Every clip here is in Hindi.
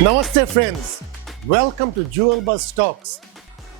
Namaste friends, welcome to Jewel Buzz Talks.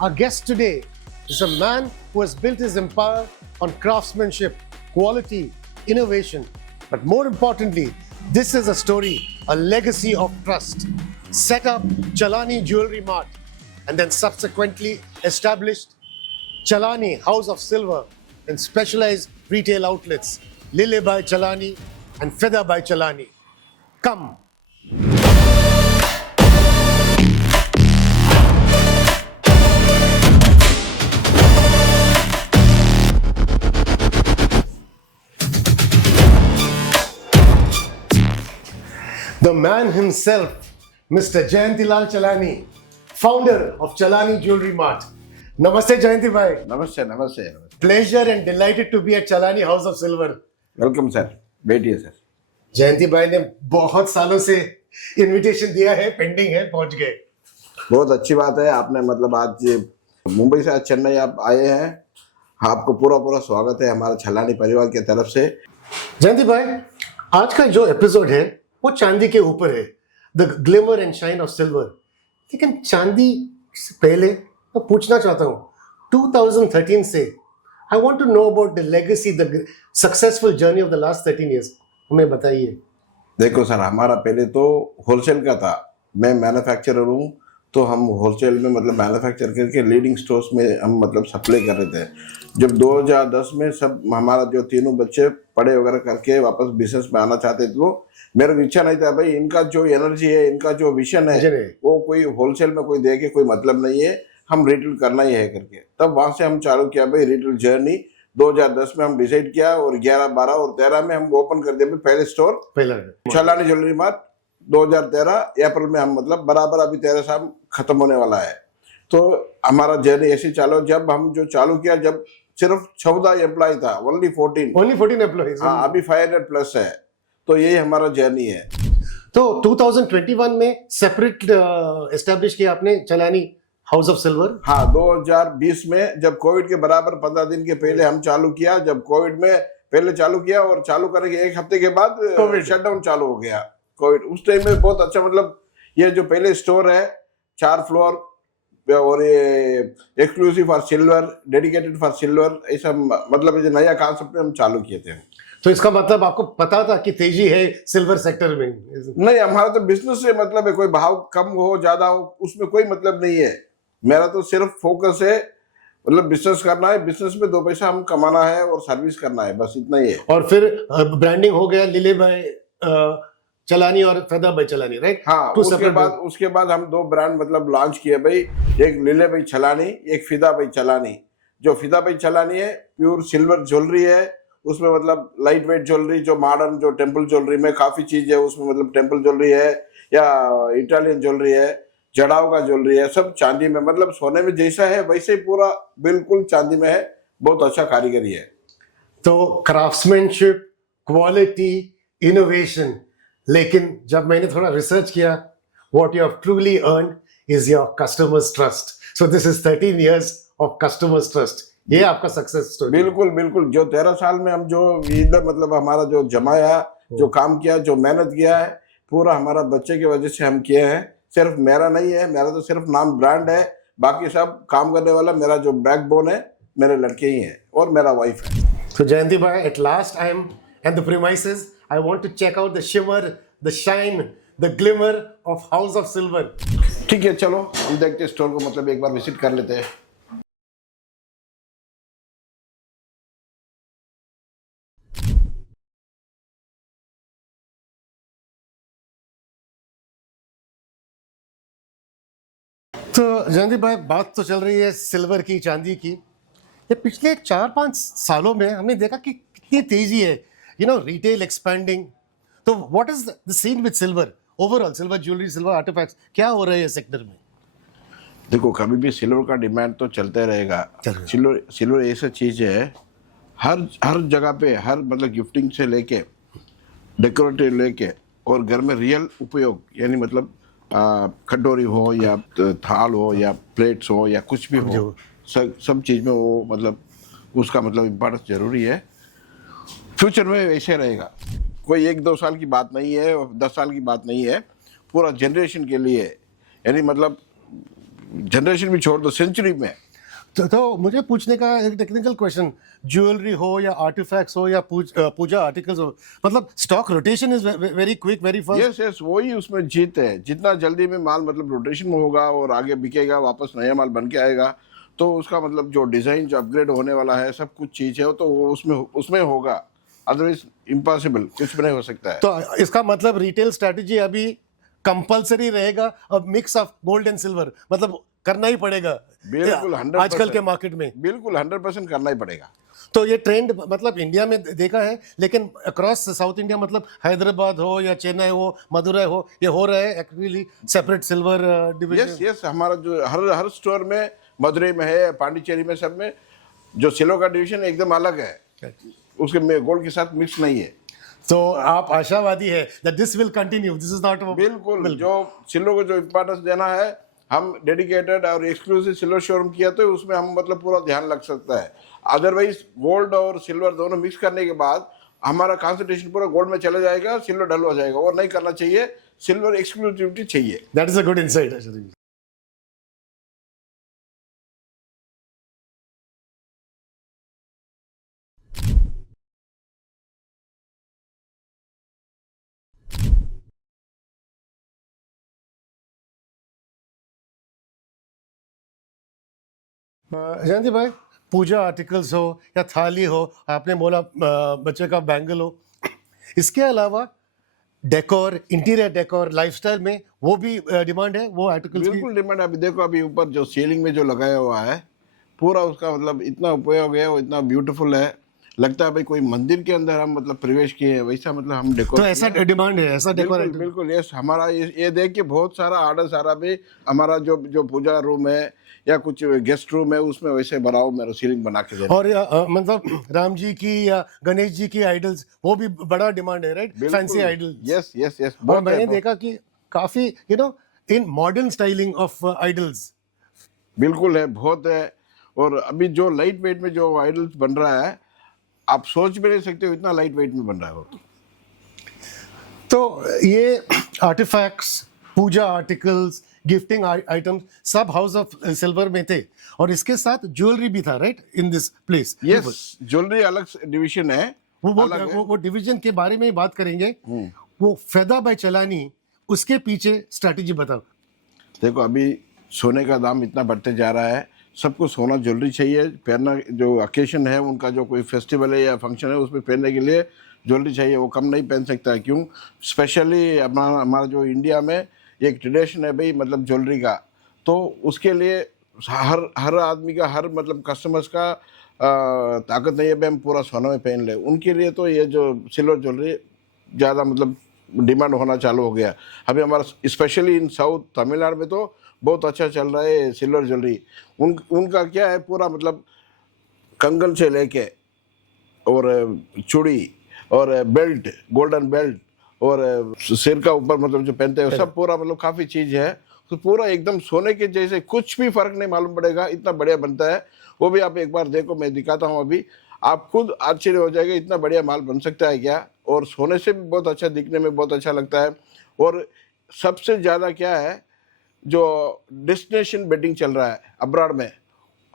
Our guest today is a man who has built his empire on craftsmanship, quality, innovation. But more importantly, this is a story, a legacy of trust. Set up Chalani Jewelry Mart and then subsequently established Chalani House of Silver and specialized retail outlets, Lile by Chalani and Fida by Chalani. Come. The man himself, Mr. Jayantilal Chalani, founder of Chalani Jewelry Mart. Namaste Jayanti bhai. नमस्ते नमस्ते नमस्ते Pleasure and delighted to be at Chalani House of Silver. Welcome sir बैठिए सर जयंती भाई ने बहुत सालों से इनविटेशन दिया है, पेंडिंग है, पहुंच गए. बहुत अच्छी बात है आपने मतलब आज मुंबई से आज चेन्नई आप आए हैं आपको पूरा पूरा स्वागत है हमारे छलानी परिवार की तरफ से जयंती भाई, आज का जो एपिसोड है वो चांदी के ऊपर है, the glimmer and shine of silver. लेकिन चांदी से पहले मैं पूछना चाहता हूँ 2013 से I want to know about the legacy, the successful journey of the last 13 years. हमें बताइए. देखो सर हमारा पहले तो होलसेल का था मैं मैन्युफैक्चरर हूँ तो हम होलसेल में मतलब मैन्युफैक्चर करके लीडिंग स्टोर्स में हम मतलब सप्लाई कर रहे थे. जब 2010 में सब हमारा जो तीनों बच्चे पढ़े वगैरह करके वापस बिजनेस में आना चाहते थे तो मेरा इच्छा नहीं था भाई इनका जो एनर्जी है इनका जो विजन है वो कोई होलसेल में कोई दे के कोई मतलब नहीं है हम रिटेल करना ही है करके तब वहां से हम चालू किया भाई रिटेल जर्नी 2010 में हम डिसाइड किया और 11, 12 और 13 में हम ओपन कर दिया पहले स्टोर चलानी ज्वेलरी मार्ट. 2013 अप्रैल में हम मतलब बराबर अभी 13 साल खत्म होने वाला है. तो हमारा जर्नी ऐसे चालू जब हम जो चालू किया जब सिर्फ 14 एम्प्लॉय था ओनली 14 एम्प्लॉइज. हाँ अभी 500 प्लस है तो यही हमारा जर्नी है. तो 2021 में सेपरेट एस्टेब्लिश किया आपने चलानी हाउस ऑफ सिल्वर. हाँ 2020 में जब कोविड के बराबर 15 दिन के पहले हम चालू किया जब कोविड में पहले चालू किया और चालू करने के एक हफ्ते के बाद शटडाउन चालू हो गया कोविड. उस टाइम में बहुत अच्छा मतलब ये जो पहले स्टोर है 4 फ्लोर और ये exclusive for silver dedicated for silver ऐसा मतलब ये नया कॉन्सेप्ट में हम चालू किए थे. तो इसका मतलब आपको पता था कि तेजी है सिल्वर सेक्टर में? नहीं हमारा तो बिजनेस से मतलब है कोई भाव कम हो ज्यादा हो उसमें कोई मतलब नहीं है. मेरा तो सिर्फ फोकस है मतलब बिजनेस करना है बिजनेस में 2 पैसा हम कमाना है और सर्विस करना है बस इतना ही है. और फिर ब्रांडिंग हो गया लिले बाय चलानी और फिदा बाय चलानी राइट. हाँ उसके बाद हम 2 ब्रांड मतलब लॉन्च किए भाई एक लिले बाय चलानी एक फिदा बाय चलानी. जो फिदा बाय चलानी है प्योर सिल्वर ज्वेलरी है उसमें मतलब लाइट वेट ज्वेलरी जो मॉडर्न जो टेम्पल ज्वेलरी में काफी चीज है उसमें मतलब टेम्पल ज्वेलरी है या इटालियन ज्वेलरी है जड़ाव का ज्वेलरी है सब चांदी में मतलब सोने में जैसा है वैसे ही पूरा बिल्कुल चांदी में है. बहुत अच्छा कारीगरी है. तो क्राफ्ट्समैनशिप क्वालिटी इनोवेशन. लेकिन जब मैंने थोड़ा रिसर्च किया what you have truly earned is your customers trust. So this is 13 years of customers trust. ये आपका सक्सेस स्टोरी. बिल्कुल बिल्कुल जो 13 साल में हम जो इधर मतलब हमारा जो जमाया जो काम किया जो मेहनत किया है पूरा हमारा बच्चे की वजह से हम किए हैं. सिर्फ मेरा नहीं है मेरा तो सिर्फ नाम ब्रांड है बाकी सब काम करने वाला मेरा जो बैकबोन है मेरे लड़के ही हैं और मेरा वाइफ है. So Jayanti bhai, at last I am at the premises. I want to check out the shimmer, the shine, the glimmer of House of Silver. ठीक है चलो हम देखते स्टोर को मतलब एक बार विजिट कर लेते हैं. तो जयंती भाई बात तो चल रही है सिल्वर की चांदी की. ये पिछले 4-5 सालों में हमने देखा कि कितनी तेजी है रिटेल एक्सपैंडिंग. तो what is the scene with silver? Overall silver jewellery, silver artefacts क्या हो रहा है सेक्टर में? देखो, कभी भी सिल्वर का डिमांड तो चलते रहेगा। चलेगा। सिल्वर ऐसा चीज है, हर जगह पे, हर मतलब गिफ्टिंग से लेके डेकोरेटिव लेके और घर में रियल उपयोग, यानी मतलब कटोरी हो या थाल हो या प्लेट्स हो या कुछ भी हो, सब चीज में वो मतलब उसका मतलब इम्पोर्टेंस जरूरी है। फ्यूचर में ऐसे रहेगा, कोई 1-2 साल की बात नहीं है, 10 साल की बात नहीं है, पूरा जनरेशन के लिए, यानी मतलब जनरेशन भी छोड़ दो, सेंचुरी में। तो मुझे पूछने का एक टेक्निकल क्वेश्चन, ज्वेलरी हो या आर्टिफैक्ट्स हो या पूजा आर्टिकल्स हो, मतलब stock rotation is very quick, very fast. Yes, वही उसमें जीत है। जितना जल्दी में माल मतलब रोटेशन में होगा और आगे बिकेगा, वापस नया माल बन के आएगा, तो उसका मतलब जो डिजाइन जो अपग्रेड होने वाला है, सब कुछ चीज है, तो वो उसमें होगा, अदरवाइज इम्पॉसिबल, कुछ भी नहीं हो सकता है। तो इसका मतलब रिटेल स्ट्रेटजी अभी कंपलसरी रहेगा, अब mix of gold and silver मतलब करना ही पड़ेगा। बिल्कुल 100%, आजकल के मार्केट में बिल्कुल 100% करना ही पड़ेगा। तो ये ट्रेंड मतलब इंडिया में देखा है, लेकिन अक्रॉस साउथ इंडिया मतलब हैदराबाद हो या चेन्नई हो, मदुरई हो, ये हो रहा है actually separate silver division. Yes, हमारा जो हर स्टोर में, मदुरई में है, पांडिचेरी में, सब में जो सिल्वर का डिवीजन एकदम अलग है, उसके में गोल्ड के साथ मिक्स नहीं है। तो आप आशावादी है that this will continue, this is not बिल्कुल, जो सिल्वर को जो इम्पोर्टेंस देना है, हम डेडिकेटेड और एक्सक्लूसिव सिल्वर शोरूम किया तो उसमें हम मतलब पूरा ध्यान लग सकता है। अदरवाइज गोल्ड और सिल्वर दोनों मिक्स करने के बाद हमारा कंसंट्रेशन पूरा गोल्ड में चला जाएगा, सिल्वर डल हो जाएगा, और नहीं करना चाहिए। सिल्वर एक्सक्लूसिविटी चाहिए। That is a good insight. Jayanti भाई, पूजा आर्टिकल्स हो या थाली हो, आपने बोला बच्चे का बैंगल हो, इसके अलावा डेकोर, इंटीरियर डेकोर, लाइफस्टाइल में वो भी डिमांड है वो आर्टिकल्स की? बिल्कुल डिमांड। अभी देखो, अभी ऊपर जो सीलिंग में जो लगाया हुआ है, पूरा उसका मतलब इतना उपयोग है, वो इतना ब्यूटीफुल है, लगता है भाई कोई मंदिर के अंदर हम मतलब प्रवेश किए हैं, वैसा मतलब हम डेकोर। तो ऐसा डिमांड है, ऐसा डेकोर बिल्कुल बिल्कुल, यस। हमारा ये देख के बहुत सारा ऑर्डर सारा भी, हमारा जो पूजा रूम है या कुछ गेस्ट रूम है, उसमें वैसे बनाओ, मेरा सीलिंग बना के दे। और मतलब राम जी की या गणेश जी की आइडल्स, वो भी बड़ा डिमांड है, right? Fancy idols. Yes yes yes. और मैंने देखा कि काफी in modern styling of idols. बिल्कुल है, बहुत है। और अभी जो लाइट वेट में जो आइडल्स बन रहा है, आप सोच भी नहीं सकते हो इतना लाइट वेट में बन रहा है वो। तो ये आर्टिफैक्ट्स, पूजा आर्टिकल्स, गिफ्टिंग आइटम्स सब हाउस ऑफ सिल्वर में थे, और इसके साथ ज्वेलरी भी था, right, in this place? Yes, jewellery अलग डिवीजन है। वो डिवीजन के बारे में ही बात करेंगे। वो फेदा बाय चलानी, उसके पीछे स्ट्रैटेजी बताओ। देखो, अभी सोने का दाम इतना बढ़ते जा रहा है, सबको सोना ज्वेलरी चाहिए पहनना। जो ओकेशन है उनका, जो कोई फेस्टिवल है या फंक्शन है, उसमें पहनने के लिए ज्वेलरी चाहिए, वो कम नहीं पहन सकता है। क्यों? स्पेशली हमारा जो इंडिया में एक ट्रेडिशन है भाई, मतलब ज्वेलरी का, तो उसके लिए हर आदमी का, हर मतलब कस्टमर्स का ताकत नहीं है भाई हम पूरा सोना में पहन ले। उनके लिए तो ये जो सिल्वर ज्वेलरी ज़्यादा मतलब डिमांड होना चालू हो गया। अभी हमारा स्पेशली इन साउथ तमिलनाडु में तो बहुत अच्छा चल रहा है सिल्वर ज्वेलरी। उनका क्या है, पूरा मतलब कंगन से लेके और चूड़ी और बेल्ट, गोल्डन बेल्ट, और सिर का ऊपर मतलब जो पहनते हैं, सब पूरा मतलब काफ़ी चीज़ है, तो पूरा एकदम सोने के जैसे, कुछ भी फर्क नहीं मालूम पड़ेगा, इतना बढ़िया बनता है। वो भी आप एक बार देखो, मैं दिखाता हूँ अभी, आप खुद आश्चर्य हो जाएगा इतना बढ़िया माल बन सकता है क्या। और सोने से भी बहुत अच्छा, दिखने में बहुत अच्छा लगता है। और सबसे ज़्यादा क्या है, जो डेस्टिनेशन वेडिंग चल रहा है अब्रॉड में,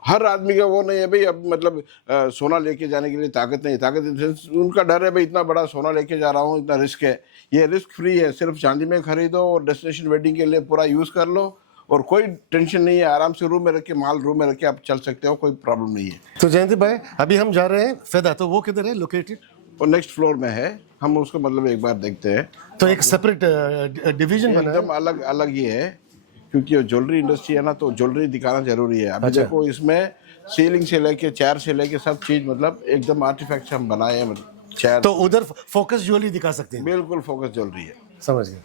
हर आदमी का वो नहीं है भाई अब मतलब सोना लेके जाने के लिए ताकत नहीं, उनका डर है भाई इतना बड़ा सोना लेके जा रहा हूँ, इतना रिस्क है। ये रिस्क फ्री है, सिर्फ चांदी में खरीदो और डेस्टिनेशन वेडिंग के लिए पूरा यूज़ कर लो, और कोई टेंशन नहीं है, आराम से रूम में रख के, माल रूम में रख के आप चल सकते हो, कोई प्रॉब्लम नहीं है। तो जयंती भाई, अभी हम जा रहे हैं फेदा, तो वो किधर है लोकेटेड? और नेक्स्ट फ्लोर में है, हम उसको मतलब एक बार देखते हैं। तो एक सेपरेट डिवीजन बना है, एकदम अलग अलग ही है, क्योंकि वो ज्वेलरी इंडस्ट्री है ना, तो ज्वेलरी दिखाना जरूरी है। अभी देखो, इसमें सीलिंग से लेके, चेयर से लेके, सब चीज मतलब एकदम आर्टिफैक्ट हम बनाए हैं, मतलब चेयर। तो उधर फोकस ज्वेलरी दिखा सकते हैं? बिल्कुल फोकस ज्वेलरी है। समझ गया।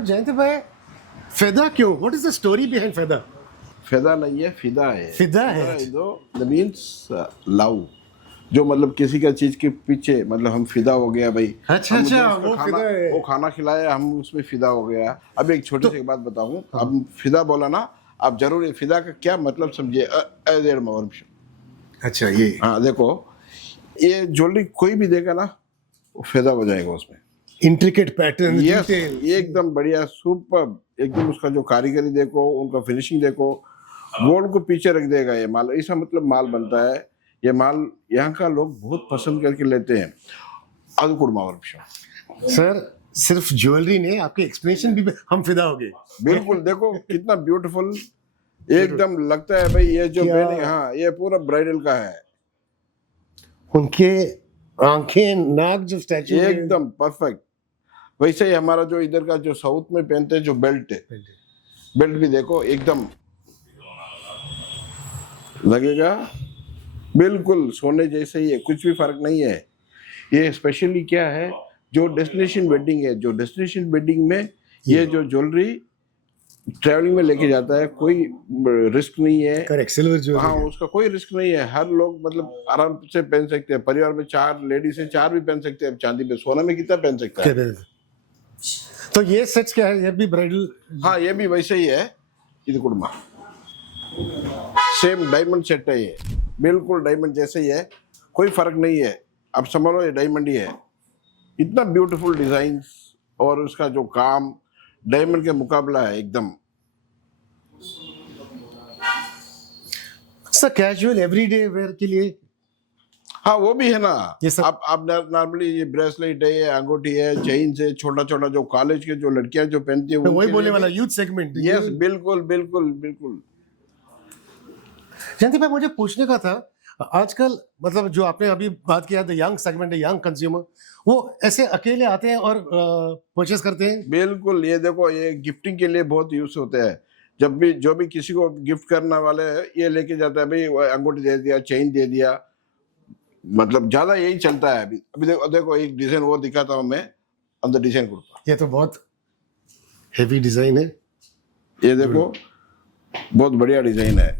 तो जयंत भाई फेदा क्यों? What is the story behind फेदा? फिदा नहीं है, फिदा है। फिदा है। द मीन्स लव, जो मतलब किसी का चीज के पीछे मतलब हम फिदा हो गया भाई। अच्छा, हम मुझे अच्छा, उसका वो खाना, फिदा है। वो खाना खिलाया, हम उसमें फिदा हो गया। अब एक छोटी सी एक बात बताऊं, अब फिदा बोला ना, आप जरूर ये फिदा का क्या मतलब समझिए। अच्छा, ये हाँ देखो, ये ज्वेलरी कोई भी देगा ना वो फिदा हो जाएगा उसमें। इंट्रिकेट पैटर्न, यस, डिटेल, ये एकदम बढ़िया, सुपर, एकदम उसका जो कारीगरी देखो, उनका फिनिशिंग देखो, गोल्ड को पीछे रख देगा ये माल। ऐसा मतलब माल बनता है ये माल, यहाँ का लोग बहुत पसंद करके लेते हैं। सर सिर्फ ज्वेलरी नहीं, आपके एक्सप्रेशन भी हम फिदा हो गए। बिल्कुल, देखो कितना ब्यूटीफुल, एकदम लगता है भाई ये जो क्या? पहने, हाँ ये पूरा ब्राइडल का है, उनके आंखें, नाक, जो स्टैचू एकदम परफेक्ट। वैसे ही हमारा जो इधर का जो साउथ में पहनते हैं जो बेल्ट है, बेल्ट भी देखो एकदम लगेगा बिल्कुल सोने जैसे ही है, कुछ भी फर्क नहीं है। ये स्पेशली क्या है, जो डेस्टिनेशन वेडिंग है, जो डेस्टिनेशन वेडिंग में ये जो ज्वेलरी ट्रैवलिंग में लेके जाता है, कोई रिस्क नहीं है। Correct, silver jewellery. हाँ, उसका कोई रिस्क नहीं है, हर लोग मतलब आराम से पहन सकते हैं। परिवार में 4 लेडीज है, 4 भी पहन सकते हैं। चांदी पे, सोना में कितना पहन सकता है। तो ये सेट्स क्या है? ये भी ब्राइडल? हाँ, ये भी वैसे ही है। ఇది कुड़मा सेम डायमंड सेट है, ये बिल्कुल डायमंड जैसे ही है, कोई फर्क नहीं है। अब समझ लो ये डायमंड ही है। इतना ब्यूटीफुल डिजाइन और उसका जो काम डायमंड के मुकाबला है एकदम। सर कैजुअल एवरीडे वेयर के लिए? हाँ, वो भी है ना। ये सब आप नॉर्मली ये ब्रेसलेट है, अंगूठी है, चेन है, छोटा छोटा जो कॉलेज के जो लड़कियां जो पहनती है, तो वही बोलने वाला, यूथ सेगमेंट। यस, बिल्कुल बिल्कुल बिल्कुल। जयंती भाई, मुझे पूछने का था, आजकल मतलब जो आपने अभी बात किया, the young segment, young consumer, वो ऐसे अकेले आते हैं और परचेस करते हैं। बिल्कुल, ये देखो ये गिफ्टिंग के लिए बहुत यूज होते हैं। जब भी जो भी किसी को गिफ्ट करने वाले है, ये लेके जाता है भाई, अंगूठी दे दिया, चेन दे दिया, मतलब ज्यादा यही चलता है। अभी अभी देखो देखो एक डिजाइन वो दिखाता हूँ मैं, अंदर डिजाइन कुर्ता। ये तो बहुत हेवी डिजाइन है। ये देखो बहुत बढ़िया डिजाइन है।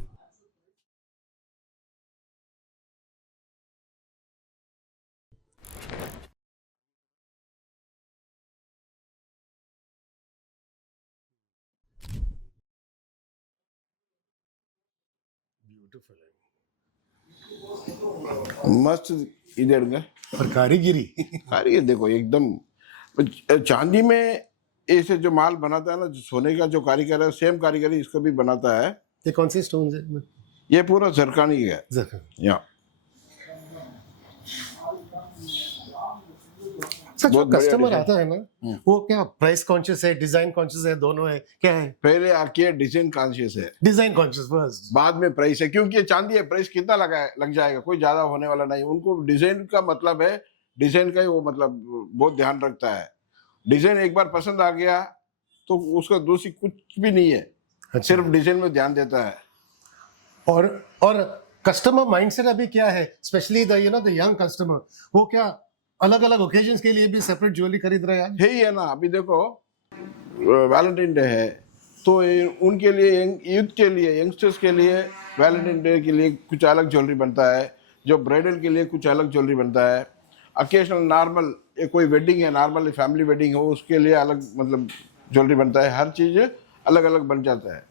मस्त इधर का और कारीगिरी कारीगर देखो एकदम। चांदी में ऐसे जो माल बनाता है ना, जो सोने का जो कारीगर है, सेम कारीगरी इसको भी बनाता है। ये कौन से स्टोन है? ये पूरा जरकानी है यहाँ। सर जो बहुत बढ़िया कस्टमर डिजाइन। आता है ना, वो क्या प्राइस कॉन्शियस है, डिजाइन कॉन्शियस है, दोनों है, क्या है? पहले आके डिजाइन कॉन्शियस है, डिजाइन कॉन्शियस फर्स्ट, बाद में प्राइस है। क्योंकि ये चांदी है, प्राइस कितना लग जाएगा, कोई ज्यादा होने वाला नहीं। उनको डिजाइन का मतलब है, डिजाइन का ही वो मतलब बहुत ध्यान रखता है। डिजाइन एक बार पसंद आ गया तो उसका दूसरी कुछ भी नहीं है। अच्छा। सिर्फ डिजाइन में ध्यान देता है। और कस्टमर माइंडसेट अभी क्या है, specially the the young customer, वो क्या अलग अलग ओकेजन्स के लिए भी सेपरेट ज्वेलरी खरीद रहे हैं? यही है ना। अभी देखो वैलेंटाइन डे है, तो उनके लिए, यूथ के लिए, यंगस्टर्स के लिए वैलेंटाइन डे के लिए कुछ अलग ज्वेलरी बनता है। जो ब्राइडल के लिए कुछ अलग ज्वेलरी बनता है। अकेशनल नॉर्मल कोई वेडिंग है, नॉर्मल फैमिली वेडिंग हो, उसके लिए अलग मतलब ज्वेलरी बनता है। हर चीज़ अलग अलग बन जाता है।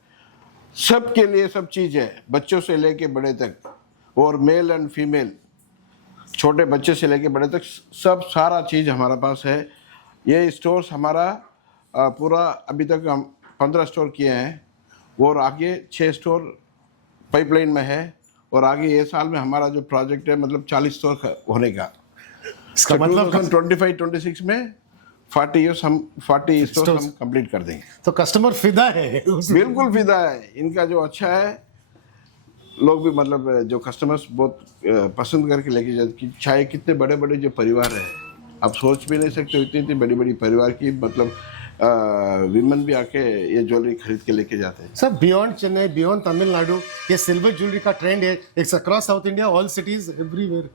सब के लिए सब चीज़ है, बच्चों से लेके बड़े तक, और मेल एंड फीमेल, छोटे बच्चे से लेके बड़े तक, सब सारा चीज़ हमारे पास है। ये स्टोर्स हमारा पूरा अभी तक हम 15 स्टोर किए हैं, और आगे 6 स्टोर पाइपलाइन में है, और आगे ये साल में हमारा जो प्रोजेक्ट है मतलब 40 स्टोर होने का। इसका मतलब 2025-26 में 40 स्टोर हम कंप्लीट कर देंगे। तो कस्टमर फिदा है बिल्कुल फिदा है। इनका जो अच्छा है, लोग भी मतलब जो कस्टमर्स बहुत पसंद करके लेके जाते, कि चाहे कितने बड़े बड़े जो परिवार है, आप सोच भी नहीं सकते इतनी इतनी बड़ी बड़ी परिवार की मतलब विमेन भी आके ये ज्वेलरी खरीद के लेके जाते हैं। Sir beyond Chennai, beyond Tamil Nadu, ये सिल्वर ज्वेलरी का ट्रेंड है, it's across south India, all cities, everywhere.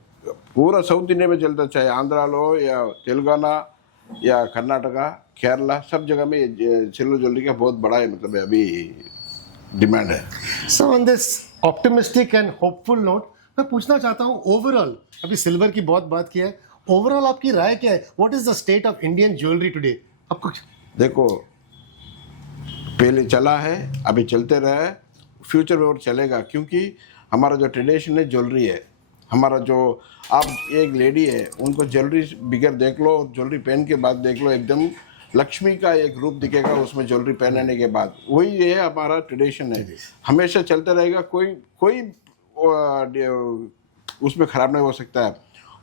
पूरा साउथ इंडिया में चलता, चाहे आंध्रा लो या तेलंगाना या कर्नाटका, केरला सब जगह में सिल्वर ज्वेलरी का बहुत बड़ा है मतलब अभी डिमांड है। So on this optimistic and hopeful note, मैं पूछना चाहता हूँ ओवरऑल, अभी सिल्वर की बहुत बात की है, ओवरऑल आपकी राय क्या है? What is the state of Indian jewellery today? आपको देखो पहले चला है, अभी चलते रहा है, फ्यूचर में और चलेगा, क्योंकि हमारा जो ट्रेडिशन है ज्वेलरी है, हमारा जो आप एक लेडी है उनको ज्वेलरी बिगर देख लो, ज्वेलरी पहन के बाद देख लो, एकदम लक्ष्मी का एक रूप दिखेगा उसमें ज्वेलरी पहनने के बाद। वही ये हमारा ट्रेडिशन है, हमेशा चलता रहेगा, कोई उसमें खराब नहीं हो सकता है।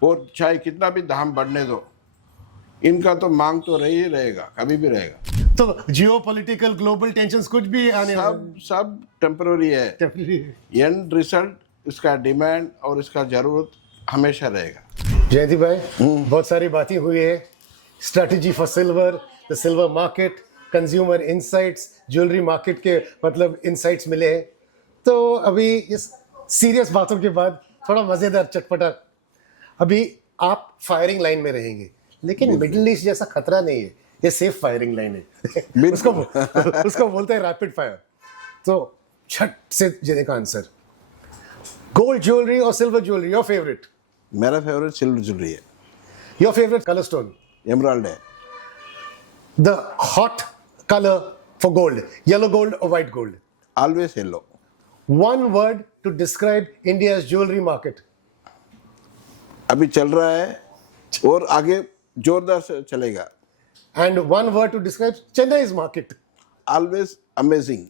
और चाहे कितना भी दाम बढ़ने दो, इनका तो मांग तो रही रहेगा, कभी भी रहेगा। तो जियो पॉलिटिकल ग्लोबल टेंशन कुछ भी आने सब टेम्पररी है, एंड रिजल्ट इसका डिमांड और इसका जरूरत हमेशा रहेगा। जयंती भाई, बहुत सारी बातें हुई है, strategy for silver, the silver market, consumer insights, jewellery market के मतलब इनसाइट्स मिले हैं। तो अभी इस सीरियस बातों के बाद थोड़ा मजेदार चटपटा, अभी आप फायरिंग लाइन में रहेंगे, लेकिन मिडिल ईस्ट जैसा खतरा नहीं है, ये सेफ फायरिंग लाइन है। उसको बोलते हैं रैपिड फायर। तो छट से देने का आंसर, गोल्ड ज्वेलरी और सिल्वर ज्वेलरी, योर फेवरेट? मेरा फेवरेट सिल्वर ज्वेलरी है। Your favourite colour stone? Emerald है। The hot colour for gold, yellow gold और white gold? Always yellow. One word to describe India's jewellery market? अभी चल रहा है और आगे जोरदार से चलेगा। And one word to describe Chennai's market? Always amazing.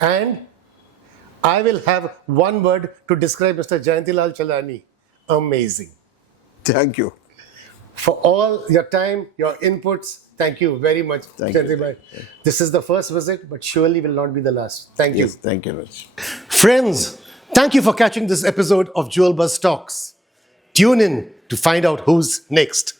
And I will have one word to describe Mr. Jayantilal Chalani: amazing. Thank you. For all your time, your inputs, thank you very much, Jayanti bhai. This is the first visit, but surely will not be the last. Thank you. Yes, thank you very much. Friends, thank you for catching this episode of Jewel Buzz Talks. Tune in to find out who's next.